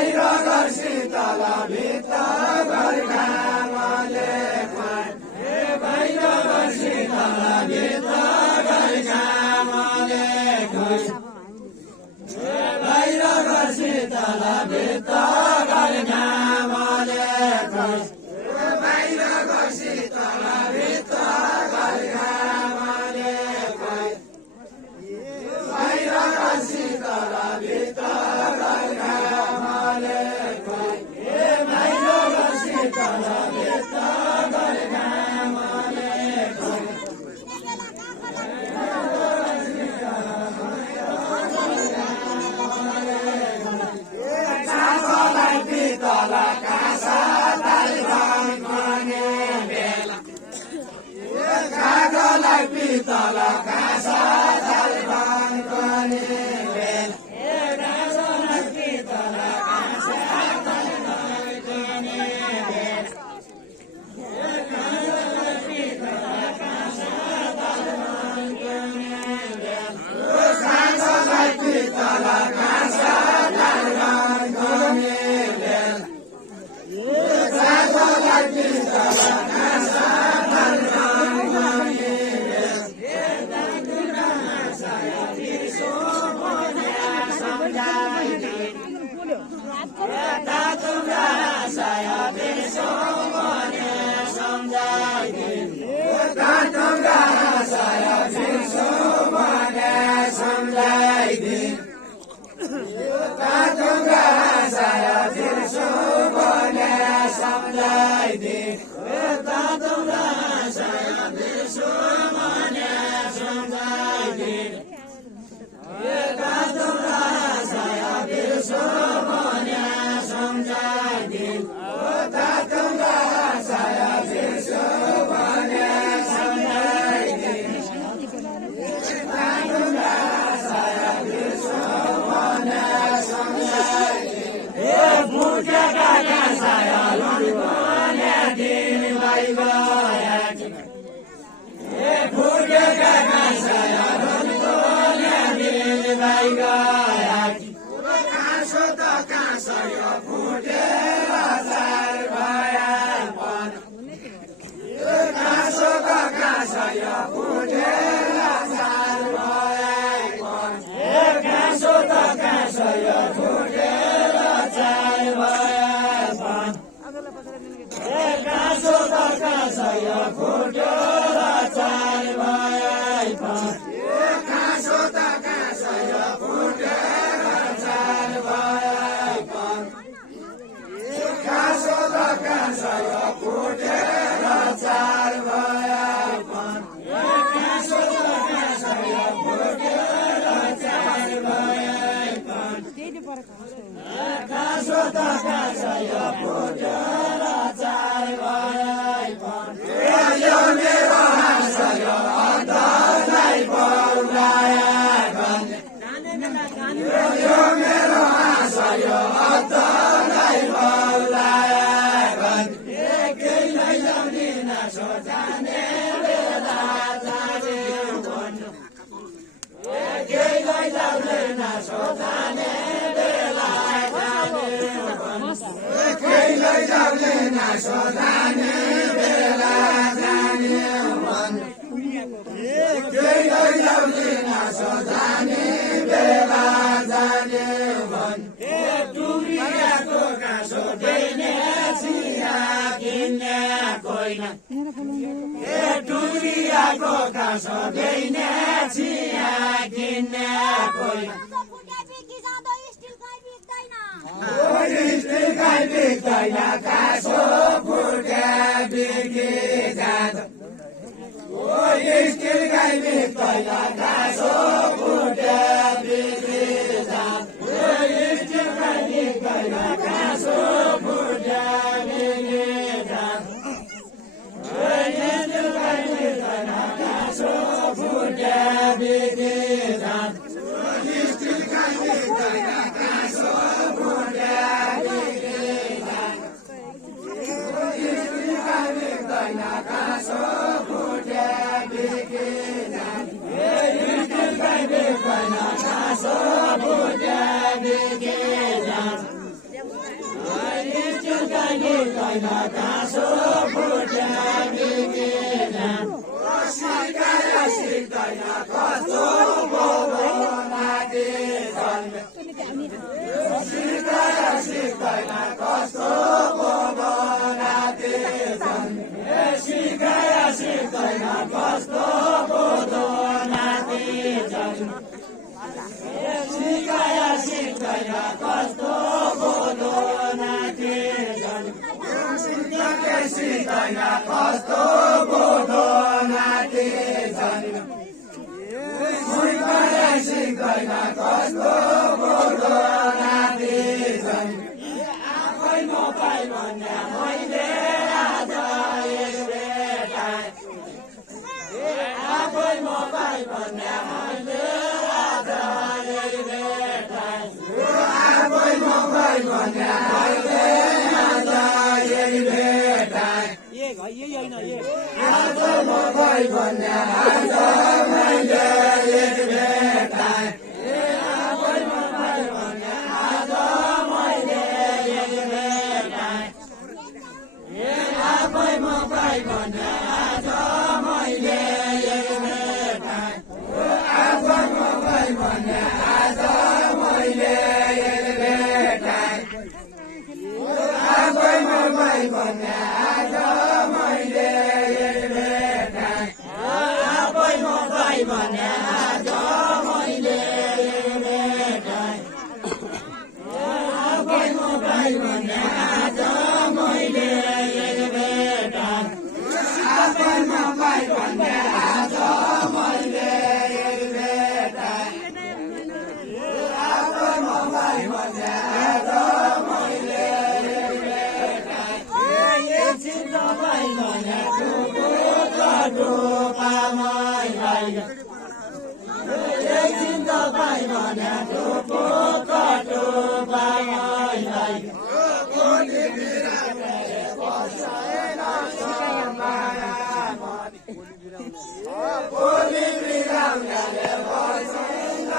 बाहिर गया काँसो त काँसो यो फुटेर चार भया मन काँसो त काँसो यो फुटेर चार भया मन काँसो त काँसो यो फुटेर चार भया मन काँसो त काँसो यो फुटेर चार भया मन काँसो त काँसो यो फुटेर चार भया मन काँसो त काँसो यो फुटेर चार भया मन काँसो त काँसो यो फुटेर चार भया मन काँसो त काँसो यो फुटेर चार भया मन यो मेरो हाँसो यो अन्तलाई बोलाया मन यो मेरो हाँसो यो अन्तलाई बोलाया मन केही लैजाउने नासो जाने बेला जाने मन केही लैजाउने नासो जाने बेला जाने मन केही लैजाउने नासो जाने बेला जाने मन केही लैजाउने नासो जाने बेला जाने मन टुक्रियाको काँसो दिने चिया किन्ने कोइन टुक्रियाको काँसो दिने चिया किन्ने कोइन स्टिलकै बिक्दैन काँसो फुर्के बिकी जाँद स्टिलकै बिक्दैन काँसो फुर्के बिकी जाँद स्टिलकै बिक्दैन काँसो फुर्के बिकी जाँद स्टिलकै बिक्दैन काँसो फुर्के बिकी जाँद स्टिलकै बिक्दैन काँसो फुर्के बिकी जाँद स्टिलकै बिक्दैन काँसो फुर्के बिकी जाँद स्टिलकै बिक्दैन काँसो फुर्के बिकी जाँद स्टिलकै बिक्दैन काँसो फुर्के बिकी जाँद सिकाएर सिक्दैन कस्तो बोलो नाति जन्म सिकाएर सिक्दैन कस्तो बोलो नाति जन्म सिकाएर सिक्दैन कस्तो बोलो नाति जन्म सिकाएर सिक्दैन कस्तो बोलो नाति जन्म सिक्दैन कस्तो बोलो नाति जन्म सिक्दैन कस्तो बोलो नाति जन्म आफै मोबाइल भन्ने मैले आज एक भेटाएँ आफै मोबाइल भन्ने मैले आज एक भेटाएँ आफै मोबाइल भन्ने मैले आज एक भेटाएँ आज मोबाइल भन्ने आज मैले एक भेटाएँ आफै मोबाइल भन्ने आज मैले एक भेटाएँ आफै मोबाइल भन्ने आज मैले एक भेटाएँ आफै मोबाइल भन्ने आज मैले एक भेटाएँ आफै मोबाइल भन्ने आज मैले एक भेटाएँ आफै मोबाइल भन्ने आज मैले एक भेटाएँ आफै मोबाइल भन्ने आज मैले एक भेटाएँ आफै मोबाइल भन्ने आज मैले एक भेटाएँ आफै मोबाइल भन्ने आज मैले एक भेटाएँ एकछिन तपाईँ भने टोपा मैलाई एकछिन तपाईँ भने टोपा मैलाई बोली बिराउनाले बसेन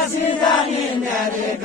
Bashi